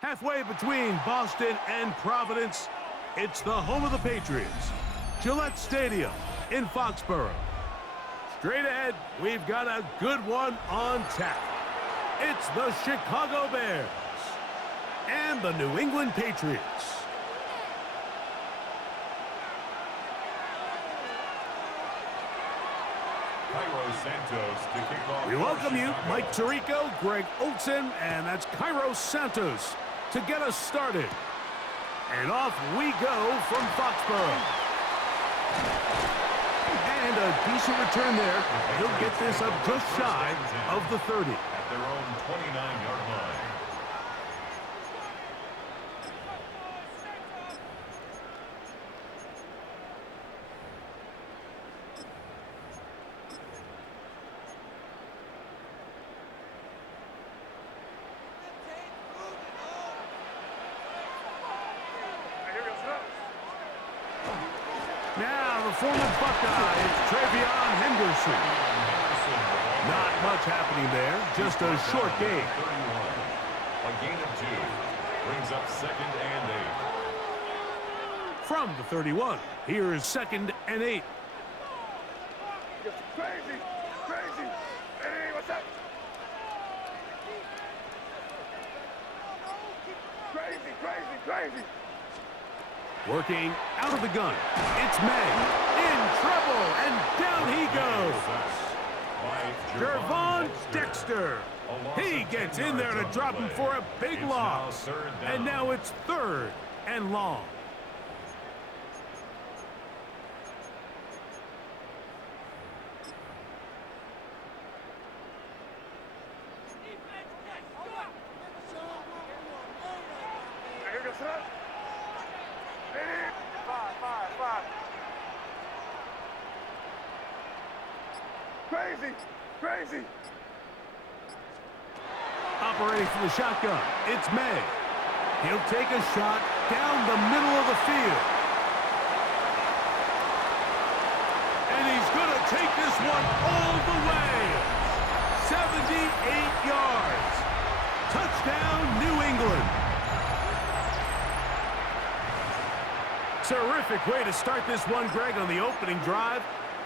Halfway between Boston and Providence, it's the home of the Patriots, Gillette Stadium in Foxborough. Straight ahead, we've got a good one on tap. It's the Chicago Bears and the New England Patriots. We welcome you, Mike Tirico, Greg Olson, and that's Cairo Santos to get us started. And off we go from Foxborough. And a decent return there. He'll get this up just shy of the 30. At their own 29-yard line. Now the former Buckeye, it's Travion Henderson. Not much happening there, just a short gain. A gain of 2 brings up 2nd and 8. From the 31, here's 2nd and 8. Crazy! Hey, what's up? Crazy! Working out of the gun, it's May. In trouble, and down he goes. Gervon Dexter. He gets in there to drop him for a big loss. And now it's 3rd and long. Crazy! Operating from the shotgun, it's May. He'll take a shot down the middle of the field. And he's going to take this one all the way. 78 yards. Touchdown, New England. Terrific way to start this one, Greg, on the opening drive.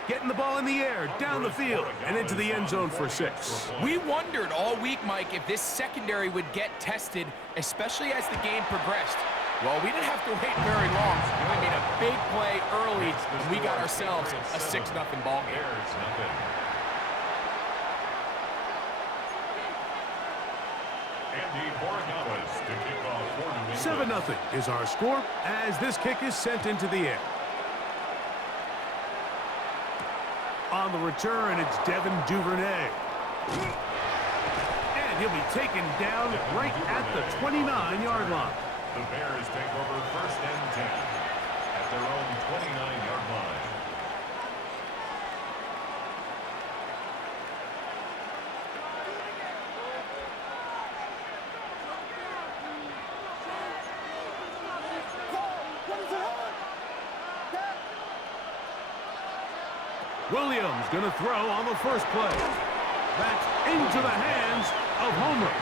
Getting the ball in the air, down the field, and into the end zone for 6. We wondered all week, Mike, if this secondary would get tested, especially as the game progressed. Well, we didn't have to wait very long. We made a big play early, and we got ourselves a 6-0 ball game. 7-0 is our score as this kick is sent into the air. On the return, it's Devin Duvernay. And he'll be taken down right at the 29-yard line. The Bears take over 1st and 10 at their own 29-yard line. Williams going to throw on the first play. That's into the hands of Homer.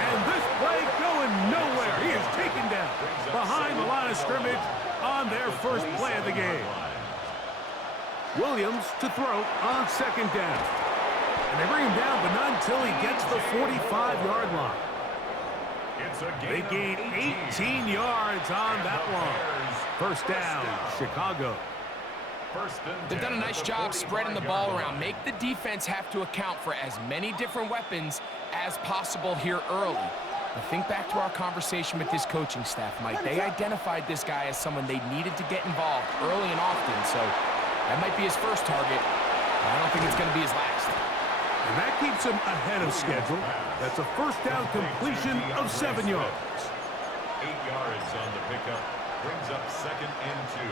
And this play going nowhere. He is taken down behind the line of scrimmage on their first play of the game. Williams to throw on 2nd down. And they bring him down, but not until he gets the 45-yard line. They gain 18 yards on that one. 1st down, Chicago. They've done a nice job spreading the ball around. Make the defense have to account for as many different weapons as possible here early. But think back to our conversation with this coaching staff, Mike. They identified this guy as someone they needed to get involved early and often. So that might be his first target. I don't think it's going to be his last. And that keeps him ahead of schedule. That's a 1st down completion of 7 yards. 8 yards on the pickup. Brings up 2nd and 2.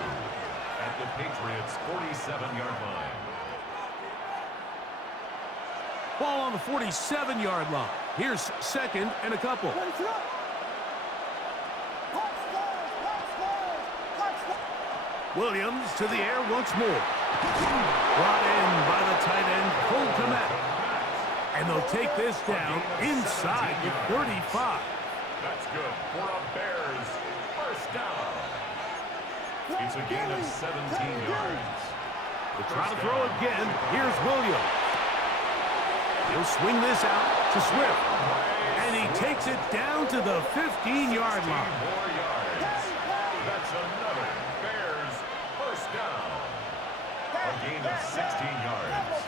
At the Patriots' 47-yard line. Ball on the 47-yard line. Here's 2nd and a couple. Williams to the air once more. Brought in by the tight end, Cole Kmet. And they'll take this down inside the 35. That's good for a Bears first down. It's a gain of 17 yards. They'll try to throw again. Here's Williams. He'll swing this out to Swift. And he takes it down to the 15-yard line. 15 more yards. That's another Bears first down. A gain of 16 yards.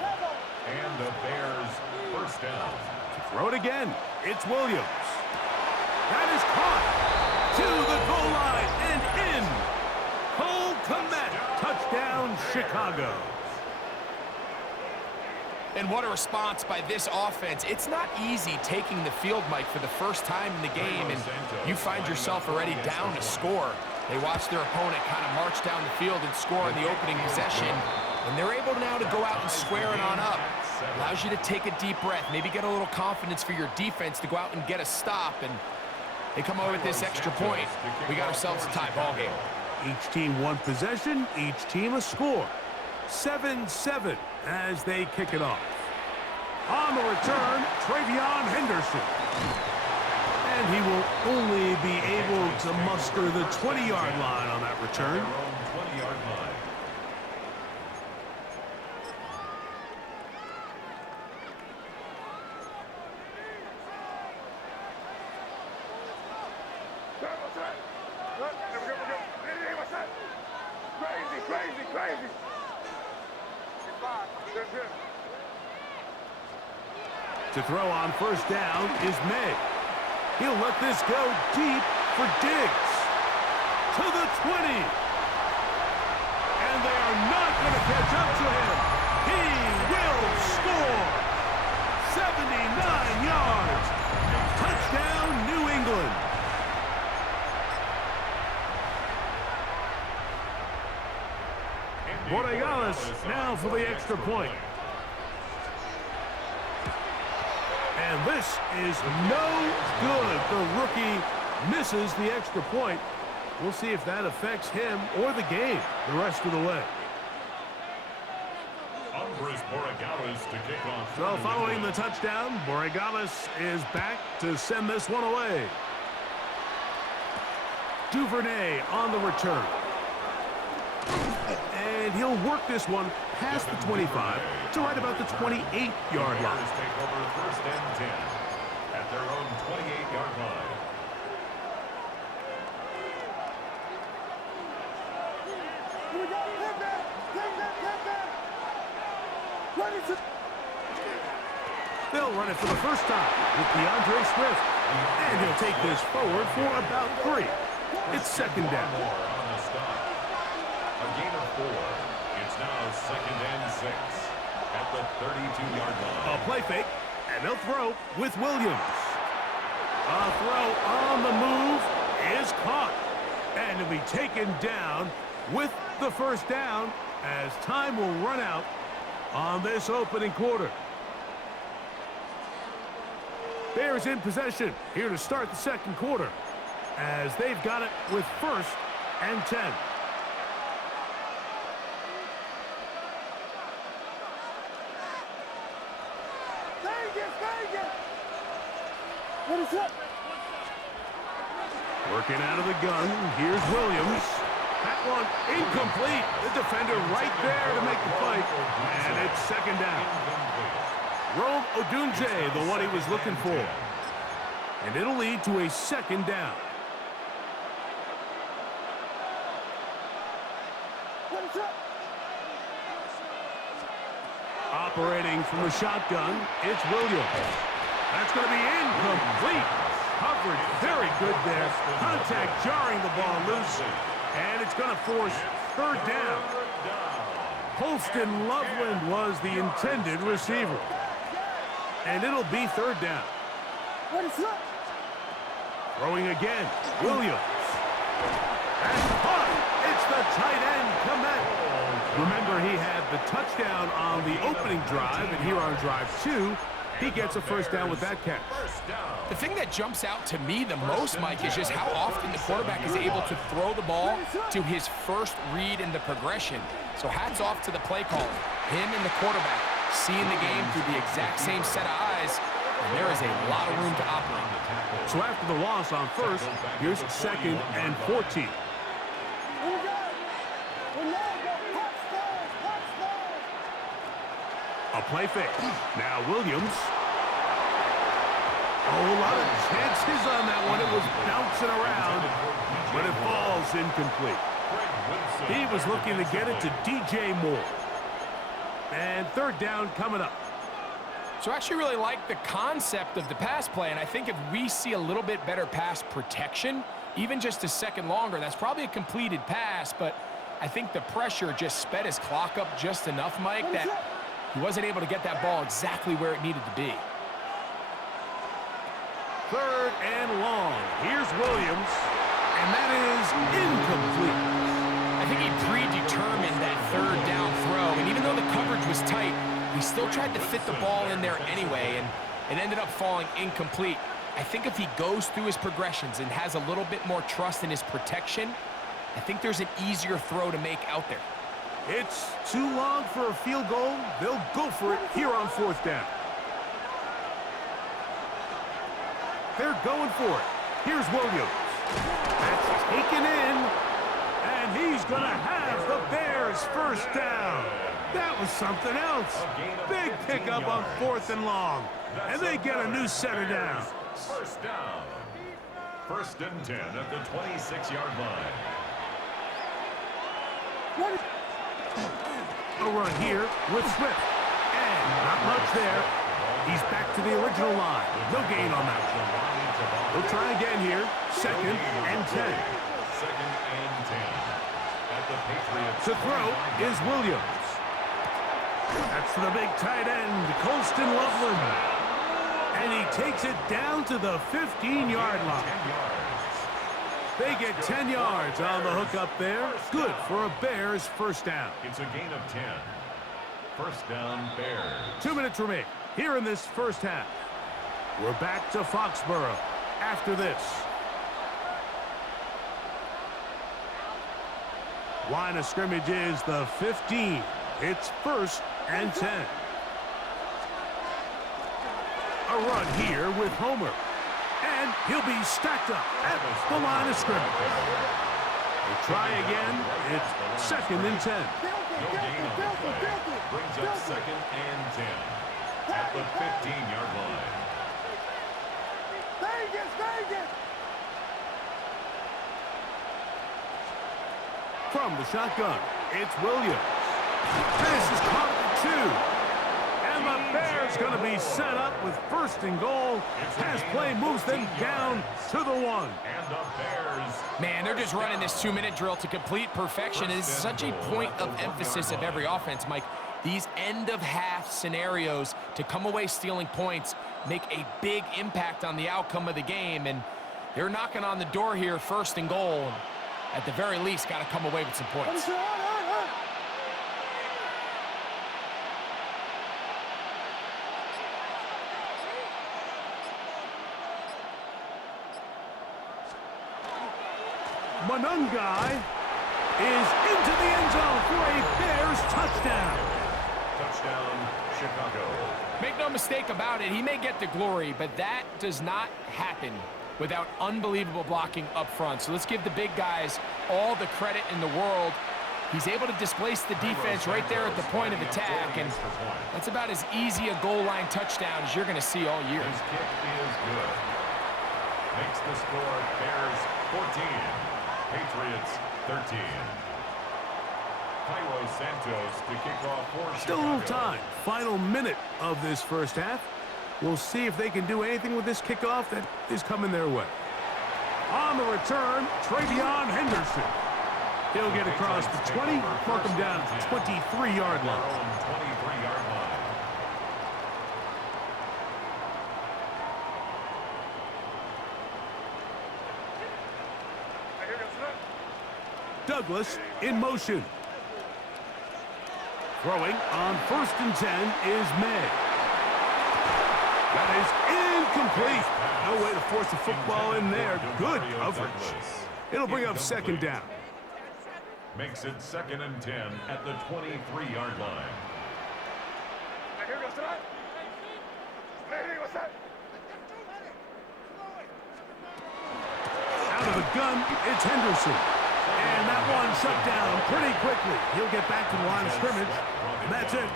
And the Bears first down. Throw it again. It's Williams. That is caught to the goal line and in. Cole Kmet, touchdown Chicago. And what a response by this offense. It's not easy taking the field, Mike, for the first time in the game, and you find yourself already down to score. They watch their opponent kind of march down the field and score in the opening possession, and they're able now to go out and square it on up. Allows you to take a deep breath, maybe get a little confidence for your defense to go out and get a stop, and they come away with this extra point. We got ourselves a tie ball game. Each team one possession, each team a score. 7-7 as they kick it off. On the return, Travion Henderson. And he will only be able to muster the 20-yard line on that return. Their own 20-yard line. What's that? Look, we're good. Hey, what's that? Crazy. To throw on first down is May. He'll let this go deep for Diggs. To the 20. And they are not going to catch up to him. He will score. 79 yards. Touchdown, New England. Borregales now for the extra point. And this is no good. The rookie misses the extra point. We'll see if that affects him or the game the rest of the way. To kick off. So following the touchdown, Borregales is back to send this one away. Duvernay on the return. And he'll work this one past the 25 to right about the 28-yard line. Bears take over first and 10 at their own 28-yard line. They'll run it for the first time with DeAndre Swift. And he'll take this forward for about 3. It's second down. More on the stop. A gain of 4. It's now second and 6 at the 32-yard line. A play fake, and they'll throw with Williams. A throw on the move is caught. And to be taken down with the first down as time will run out on this opening quarter. Bears in possession here to start the second quarter as they've got it with first and 10. What is up? Working out of the gun, here's Williams. That one incomplete. The defender right there to make the play. And it's second down. Rome Odunze, the one he was looking for. And it'll lead to a second down. Operating from the shotgun, it's Williams. That's going to be incomplete. Coverage very good there. Contact jarring the ball loose. And it's going to force third down. Holston Loveland was the intended receiver. And it'll be third down. Throwing again, Williams. And caught. It's the tight end, Kmet. Remember, he had the touchdown on the opening drive, and here on drive 2, he gets a first down with that catch. The thing that jumps out to me the most, Mike, is just how often the quarterback is able to throw the ball to his first read in the progression. So hats off to the play caller. Him and the quarterback seeing the game through the exact same set of eyes, and there is a lot of room to operate. So after the loss on first, here's second and 14. A play fake. Now Williams. Oh, a lot of chances on that one. It was bouncing around, but it falls incomplete. He was looking to get it to DJ Moore. And third down coming up. So I actually really like the concept of the pass play, and I think if we see a little bit better pass protection, even just a second longer, that's probably a completed pass, but I think the pressure just sped his clock up just enough, Mike, that he wasn't able to get that ball exactly where it needed to be. Third and long. Here's Williams, and that is incomplete. I think he predetermined that third down throw, and even though the coverage was tight, he still tried to fit the ball in there anyway, and it ended up falling incomplete. I think if he goes through his progressions and has a little bit more trust in his protection, I think there's an easier throw to make out there. It's too long for a field goal. They'll go for it here on fourth down. They're going for it. Here's Williams. That's taken in, and he's going to have the Bears first down. That was something else. Big pickup on fourth and long, and they get a new center down. First down. First and 10 at the 26-yard line. A run here with Swift. And not much there. He's back to the original line. No gain on that one. We'll try again here. Second and 10. Second and 10. At the Patriots. To throw is Williams. That's to the big tight end, Colston Loveland. And he takes it down to the 15-yard line. They get 10 yards on the hook up there. Good for a Bears first down. It's a gain of 10. First down, Bears. 2 minutes remain here in this first half. We're back to Foxborough after this. Line of scrimmage is the 15. It's first and 10. A run here with Homer. And he'll be stacked up at the line of scrimmage. We'll try again. It's second and 10. No gain on the play. Brings up second and 10 at the 15-yard line. From the shotgun, it's Williams. This is caught at 2. And the Bears going to be set up with first and goal as play moves them down to the 1. And the Bears. Man, they're just running this 2-minute drill to complete perfection. It is such a point of emphasis of every offense, Mike. These end-of-half scenarios to come away stealing points make a big impact on the outcome of the game, and they're knocking on the door here, first and goal. At the very least, got to come away with some points. Monungai is into the end zone for a Bears touchdown. Touchdown, Chicago. Make no mistake about it, he may get the glory, but that does not happen without unbelievable blocking up front. So let's give the big guys all the credit in the world. He's able to displace the defense right there at the point of attack, and that's about as easy a goal line touchdown as you're going to see all year. His kick is good. Makes the score Bears 14, Patriots 13. Cairo Santos to kick off for Still a little time. Final minute of this first half. We'll see if they can do anything with this kickoff that is coming their way. On the return, Travion Henderson. He'll get across the 20, mark him down at the 23-yard line. 23-yard line. Douglas in motion. Throwing on first and 10 is May. That is incomplete. No way to force the football in there. Good coverage. It'll bring up second down. Makes it second and 10 at the 23-yard line. of the gun, it's Henderson. And that one shut down pretty quickly. He'll get back to the line of scrimmage. And that's it.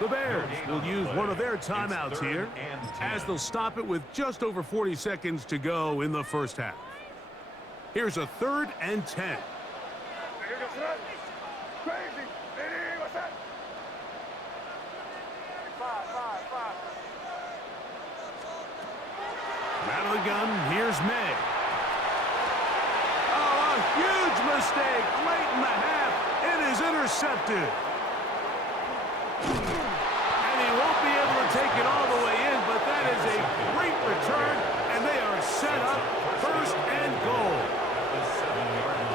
The Bears will use one of their timeouts here as they'll stop it with just over 40 seconds to go in the first half. Here's a 3rd and 10. Crazy. What's that? 5. Out of the gun, here's May. Oh, a huge mistake late in the half. It is intercepted. And he won't be able to take it all the way in, but that is a great return, and they are set up 1st and goal.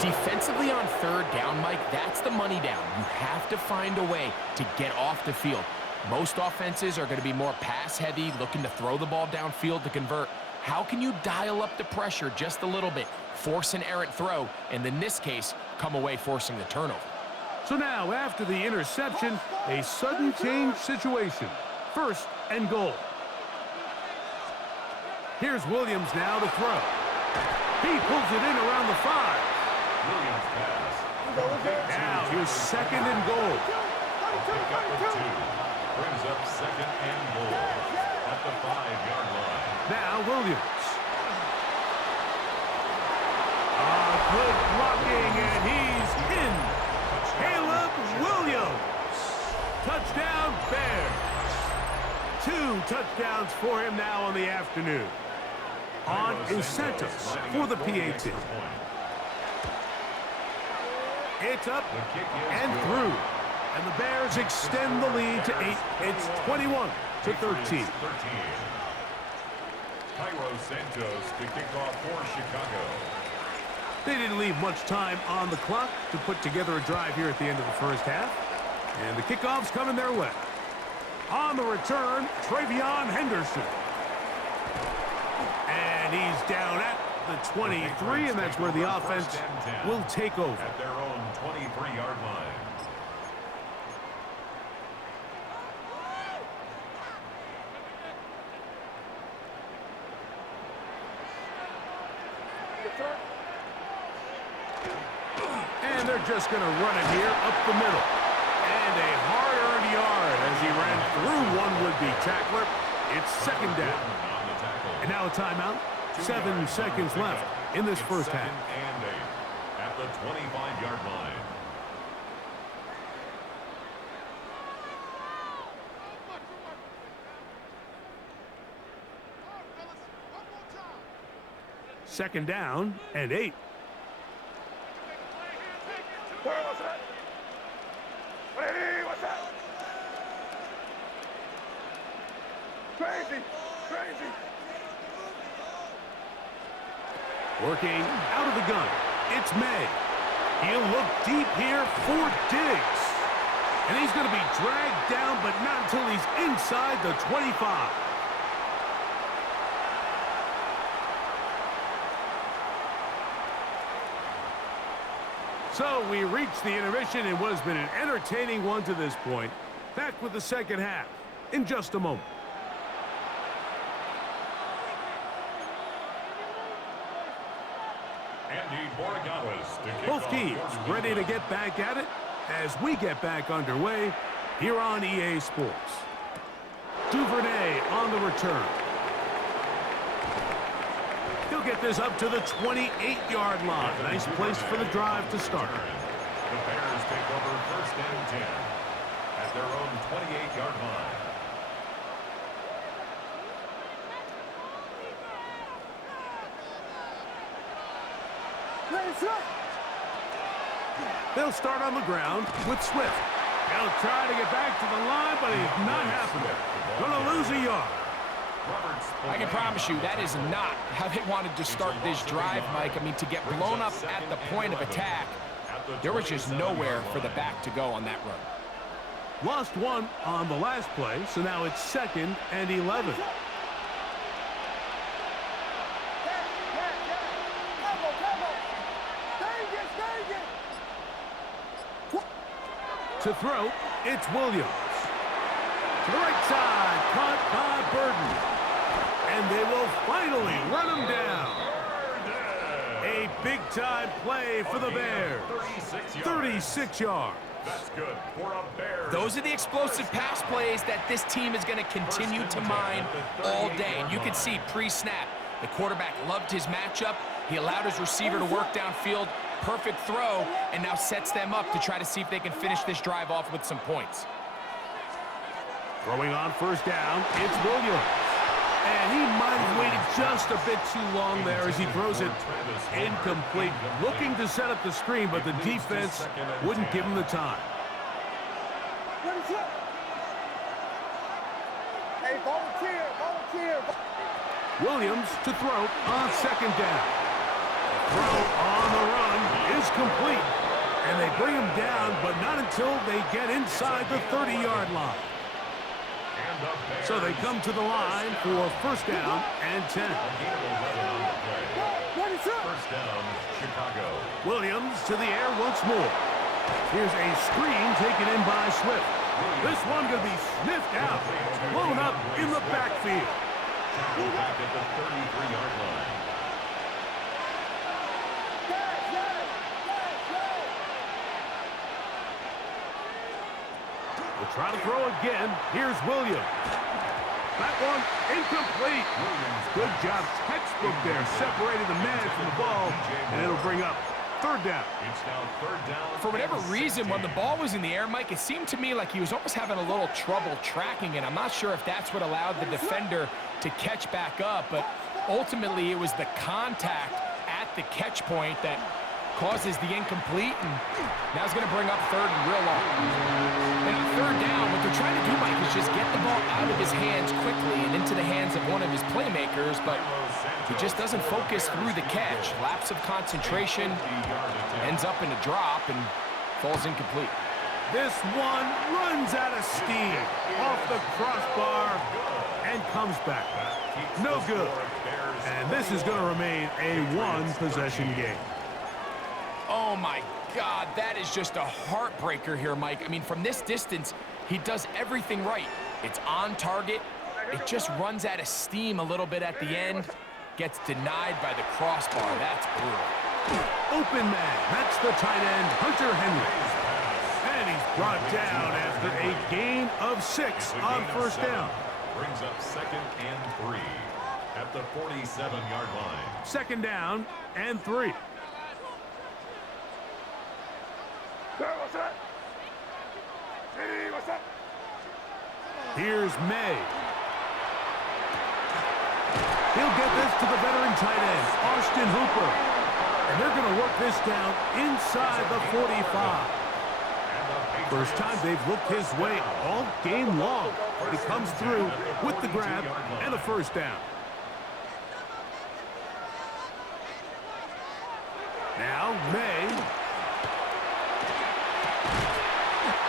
Defensively on 3rd down, Mike, that's the money down. You have to find a way to get off the field. Most offenses are going to be more pass-heavy, looking to throw the ball downfield to convert. How can you dial up the pressure just a little bit, force an errant throw, and in this case, come away forcing the turnover? So now, after the interception, a sudden change situation. 1st and goal. Here's Williams now to throw. He pulls it in around the 5. Williams pass. Now, here's 2nd and goal. Pick up of 2. Brings up 2nd and goal at the 5-yard line. Now, Williams. Good blocking, and he's in. Caleb Williams. Touchdown, Bears. 2 touchdowns for him now on the afternoon. On is Santos for the PAT. It's up and through. And the Bears extend the lead to 8. It's 21-13. Cairo Santos to kick off for Chicago. They didn't leave much time on the clock to put together a drive here at the end of the first half. And the kickoff's coming their way. On the return, Travion Henderson. And he's down at the 23, and that's where the offense will take over. At their own 23-yard line. And they're just going to run it here up the middle. And a hard-earned yard as he ran through one would-be tackler. It's 2nd down. And now a timeout. 7 seconds left in this first half. And 8 at the 25-yard line. Second down and 8. What's that? Hey, what's that? Crazy. Working out of the gun. It's May. He'll look deep here for Diggs. And he's going to be dragged down, but not until he's inside the 25. So we reach the intermission in what has been an entertaining one to this point. Back with the second half in just a moment. Both teams ready to get back at it as we get back underway here on EA Sports. Duvernay on the return. He'll get this up to the 28-yard line. Nice place for the drive to start. The Bears take over 1st and 10 at their own 28-yard line. They'll start on the ground with Swift. He'll try to get back to the line, but he's not happening. Gonna lose a yard. I can promise you that is not how they wanted to start this drive, Mike. I mean, to get blown up at the point of attack, there was just nowhere for the back to go on that run. Lost one on the last play, so now it's 2nd and 11. To throw, it's Williams. To the right side, caught by Burden. And they will finally run him down. A Big-time play for the Bears. 36 yards. That's good for a Bears. Those are the explosive pass plays that this team is going to continue to mine all day. And you can see pre-snap, the quarterback loved his matchup. He allowed his receiver to work downfield. Perfect throw, and now sets them up to try to see if they can finish this drive off with some points. Throwing on first down, it's Williams. And he might have waited just a bit too long there as he throws it incomplete. Looking to set up the screen, but the defense wouldn't give him the time. Hey, volunteer. Williams to throw on second down. Throw on the run is complete. And they bring him down, but not until they get inside the 30-yard line. So they come to the line for first down and 10. First down, Chicago. Williams to the air once more. Here's a screen taken in by Swift. This one going to be sniffed out. Blown up in the backfield. Back at the 33-yard line. We'll try to throw again. Here's Williams. That one incomplete. Good job. Textbook there, separating the man from the ball, and it'll bring up third down. It's now third down. For whatever reason, when the ball was in the air, Mike, it seemed to me like he was almost having a little trouble tracking it. I'm not sure if that's what allowed the defender to catch back up, but ultimately it was the contact at the catch point that causes the incomplete, and now it's going to bring up third and real long. And on third down, what they're trying to do, Mike, is just get the ball out of his hands quickly and into the hands of one of his playmakers, but he just doesn't focus through the catch. Lapse of concentration, ends up in a drop, and falls incomplete. This one runs out of steam off the crossbar and comes back. No good. And this is going to remain a one-possession game. Oh, my God, that is just a heartbreaker here, Mike. I mean, from this distance, he does everything right. It's on target. It just runs out of steam a little bit at the end. Gets denied by the crossbar. That's brutal. Open man. That's the tight end, Hunter Henry. And he's brought down after a gain of 6 on first down. Brings up second and 3 at the 47-yard line. Second down and 3. What's up? Hey, what's up? Here's May. He'll get this to the veteran tight end, Austin Hooper. And they're going to work this down inside the 45. First time they've looked his way all game long. He comes through with the grab and a first down. Now May.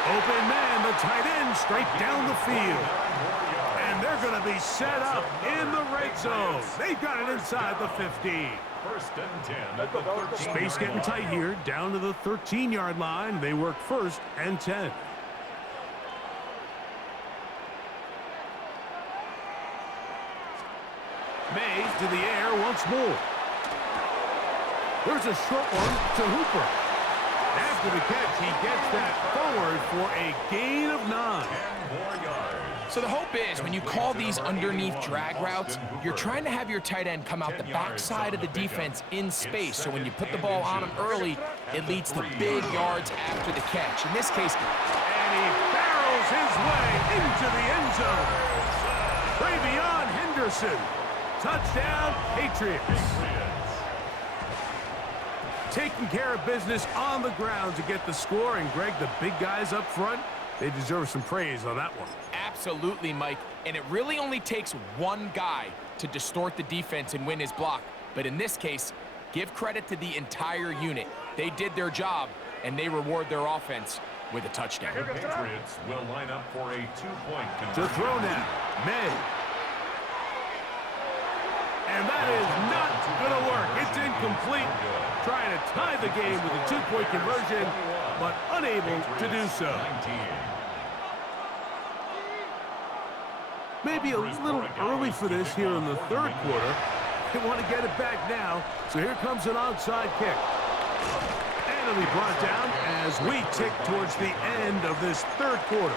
Open man, the tight end, straight down the field. And they're going to be set up in the red zone. They've got it inside the 15. First and 10 at the 13. Space getting tight here, down to the 13-yard line. They work first and 10. May to the air once more. There's a short one to Hooper. After the catch, he gets that forward for a gain of 9. So the hope is when you call these underneath drag routes, you're trying to have your tight end come out the backside of the defense in space. So when you put the ball on him early, it leads to big yards after the catch. In this case, and he barrels his way into the end zone. Travion Henderson. Touchdown, Patriots. Taking care of business on the ground to get the score. And, Greg, the big guys up front, they deserve some praise on that one. Absolutely, Mike. And it really only takes one guy to distort the defense and win his block. But in this case, give credit to the entire unit. They did their job, and they reward their offense with a touchdown. The Patriots will line up for a 2-point conversion. To throw now, May. And that is not going to work. It's incomplete. Trying to tie the game with a 2-point conversion, but unable to do so. Maybe a little early for this here in the third quarter. They want to get it back now, so here comes an onside kick. finally brought down as we tick towards the end of this third quarter.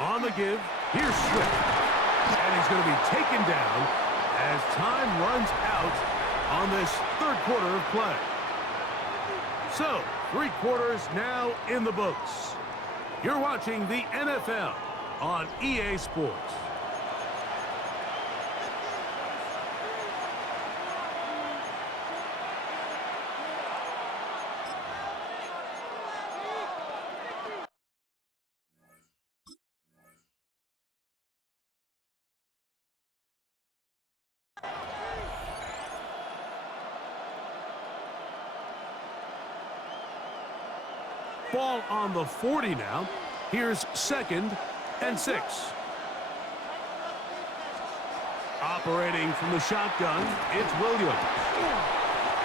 On the give, here's Swift. And he's going to be taken down as time runs out on this third quarter of play. So, 3 quarters now in the books. You're watching the NFL on EA Sports. Ball on the 40 now. Here's 2nd and 6. Operating from the shotgun, it's Williams.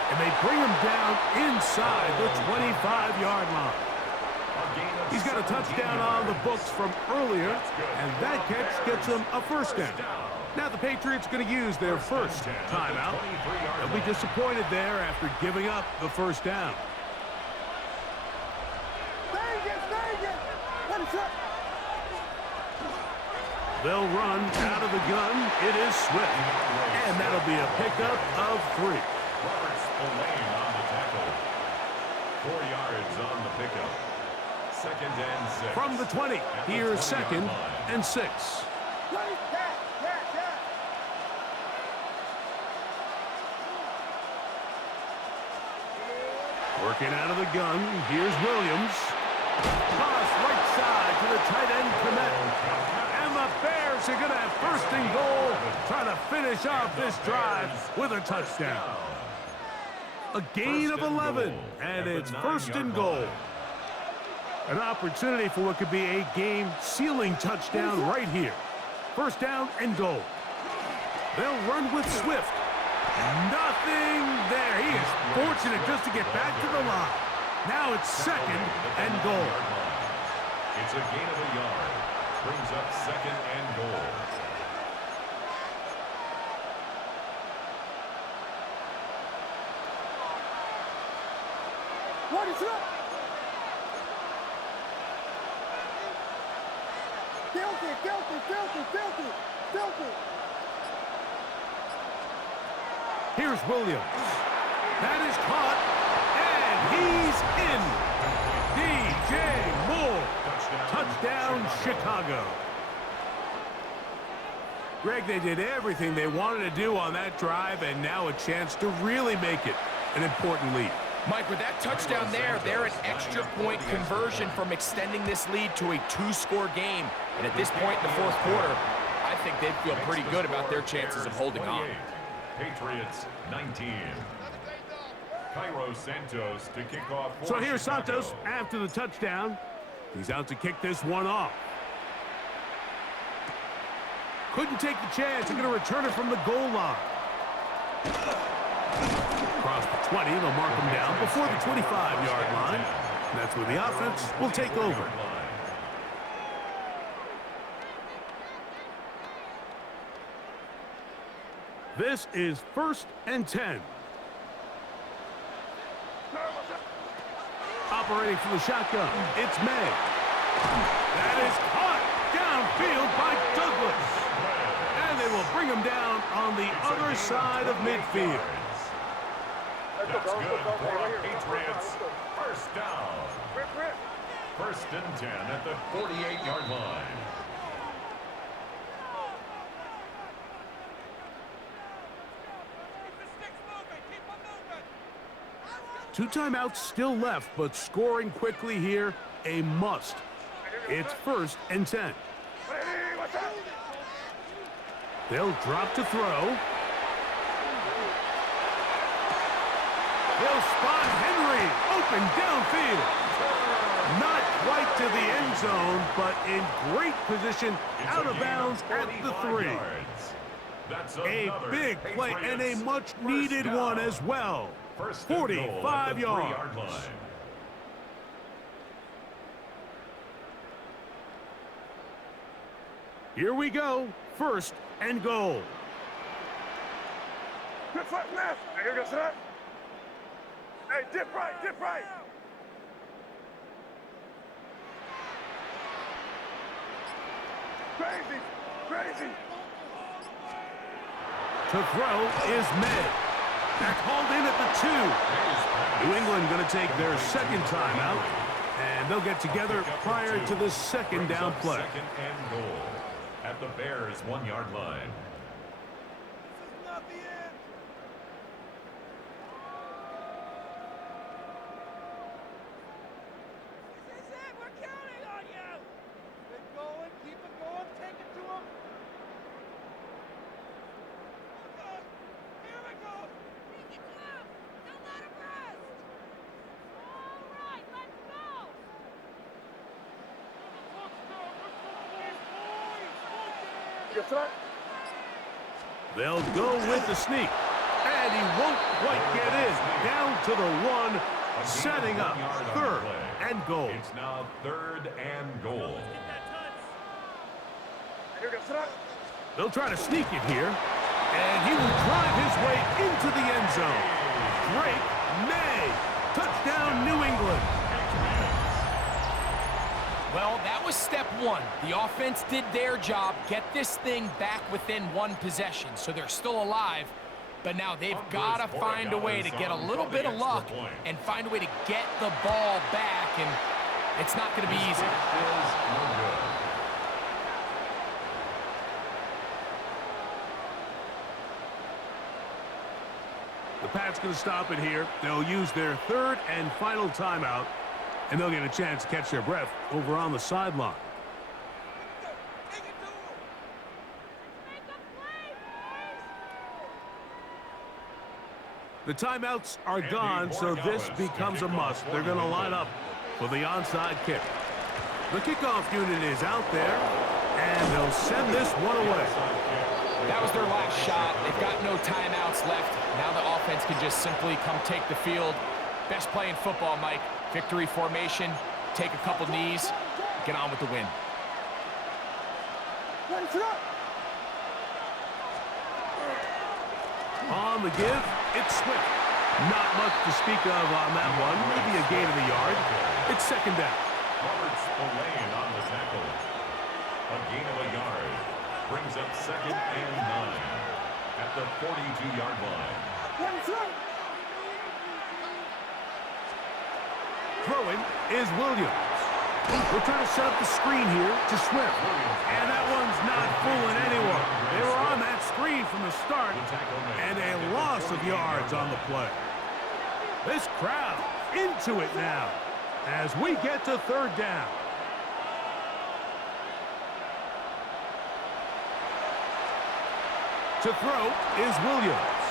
And they bring him down inside the 25-yard line. He's got a touchdown on the books from earlier, and that catch gets him a first down. Now the Patriots going to use their first timeout. They'll be disappointed there after giving up the first down. They'll run out of the gun. It is Swift. And that'll be a pickup of 3. Roberts Spillane on the tackle. 4 yards on the pickup. 2nd and 6. From the 20, here's 2nd and 6. Working out of the gun, here's Williams. Pass right side to the tight end, Komet. And the Bears are going to have 1st and goal, trying to finish off this drive with a touchdown. A gain of 11, and it's 1st and goal. An opportunity for what could be a game-sealing touchdown right here. 1st down and goal. They'll run with Swift. Nothing there. He is fortunate just to get back to the line. Now it's 2nd and goal. It's a gain of a yard. Brings up 2nd and goal. What is up? Filthy. Here's Williams. That is caught, and he's in. DJ Moore. Touchdown, Chicago. Greg, they did everything they wanted to do on that drive, and now a chance to really make it an important lead. Mike, with that touchdown there, they're an extra point conversion from extending this lead to a 2-score game. And at this point in the 4th quarter, I think they'd feel pretty good about their chances of holding on. Patriots 19. Cairo Santos to kick off. So here's Santos after the touchdown. He's out to kick this one off. Couldn't take the chance. They're going to return it from the goal line. Across the 20, they'll mark him down before the 25-yard line. And that's where the offense will take over. This is 1st and 10. Operating from the shotgun, it's May. That is caught downfield by Douglas. And they will bring him down on the other side of midfield. That's good for our Patriots. 1st down. 1st and 10 at the 48-yard line. Two timeouts still left, but scoring quickly here, a must. It's 1st and 10. They'll drop to throw. They'll spot Henry open downfield. Not quite to the end zone, but in great position out of bounds at the 3. A big play and a much-needed one as well. 45 yards. Here we go. First and goal. Good foot left. Here goes that. Hey, dip right, dip right. Crazy, crazy. To throw is made. Back hauled in at the 2. New England going to take their second timeout, and they'll get together prior to the second down play. Second and goal at the Bears' 1-yard line. This is not the end. This is it. We're counting on you. Keep it going. Keep it going. Take it to him. Here we go. Take it to him. Don't let him rest. All right, let's go. Yes, sir. They'll go with the sneak, and he won't quite get in. Down to the 1, setting up third and goal. It's now third and goal. Here goes that. They'll try to sneak it here, and he will drive his way into the end zone. Drake May, touchdown New England. Well, that was step 1. The offense did their job, get this thing back within 1 possession, so they're still alive. But now they've got to find a way to get a little bit of luck and find a way to get the ball back, and it's not going to be easy. The Pats going to stop it here. They'll use their third and final timeout, and they'll get a chance to catch their breath over on the sideline. Take it to him. Make a play, boys. The timeouts are gone, so this becomes a must. They're going to line up for the onside kick. The kickoff unit is out there, and they'll send this one away. That was their last shot. They've got no timeouts left. Now the offense can just simply come take the field. Best play in football, Mike. Victory formation, take a couple knees, get on with the win. On the give, it's Swift. Not much to speak of on that one. Maybe a gain of a yard. It's second down. Robert Spillane on the tackle. A gain of a yard. Brings up second and 9 at the 42-yard line. Throwing is Williams. We're trying to set up the screen here to Swift. And that one's not fooling anyone. They were on that screen from the start, and a loss of yards on the play. This crowd into it now as we get to third down. To throw is Williams.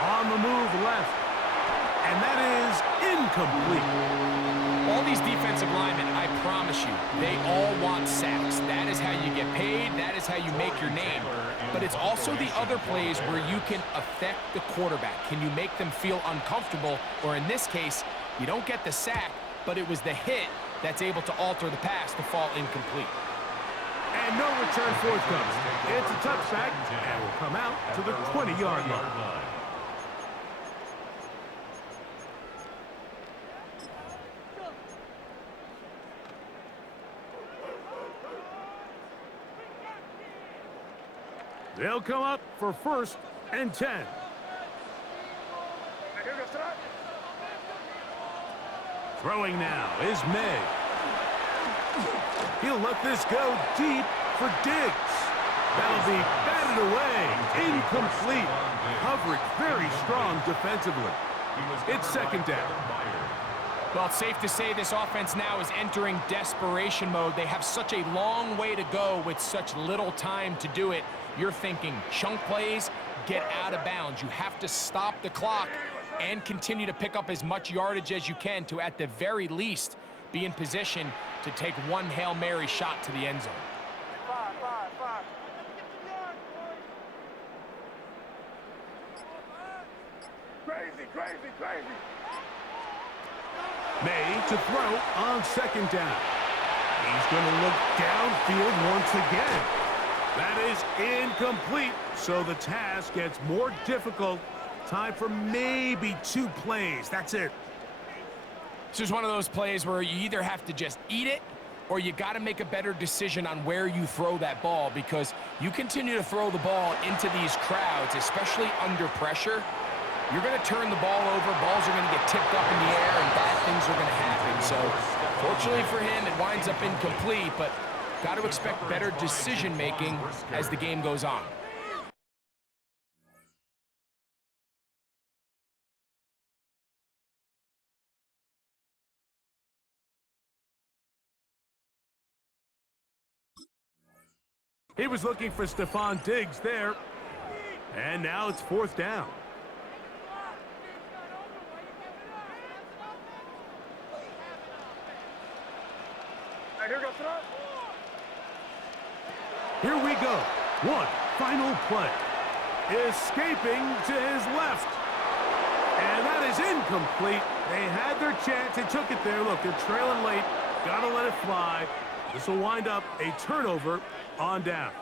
On the move left. And that is incomplete. All these defensive linemen, I promise you, they all want sacks. That is how you get paid. That is how you make your name. But it's also the other plays where you can affect the quarterback. Can you make them feel uncomfortable? Or in this case, you don't get the sack, but it was the hit that's able to alter the pass to fall incomplete. And no return forthcoming. It's a touchback, and will come out to the 20-yard line. They'll come up for first and 10. Throwing now is May. He'll let this go deep for Diggs. That'll be batted away. Incomplete. Coverage very strong defensively. It's second down. Well, it's safe to say this offense now is entering desperation mode. They have such a long way to go with such little time to do it. You're thinking chunk plays, get out of bounds. You have to stop the clock and continue to pick up as much yardage as you can to, at the very least, be in position to take one Hail Mary shot to the end zone. Crazy. May to throw on second down. He's going to look downfield once again. That is incomplete, so the task gets more difficult. Time for maybe 2 plays. That's it. This is one of those plays where you either have to just eat it or you got to make a better decision on where you throw that ball, because you continue to throw the ball into these crowds, especially under pressure, you're going to turn the ball over, balls are going to get tipped up in the air, and bad things are going to happen. So, fortunately for him, it winds up incomplete, but got to expect better decision-making as the game goes on. He was looking for Stephon Diggs there. And now it's 4th down. Here we go. One final play. Escaping to his left. And that is incomplete. They had their chance. They took it there. Look, they're trailing late. Got to let it fly. This will wind up a turnover on downs.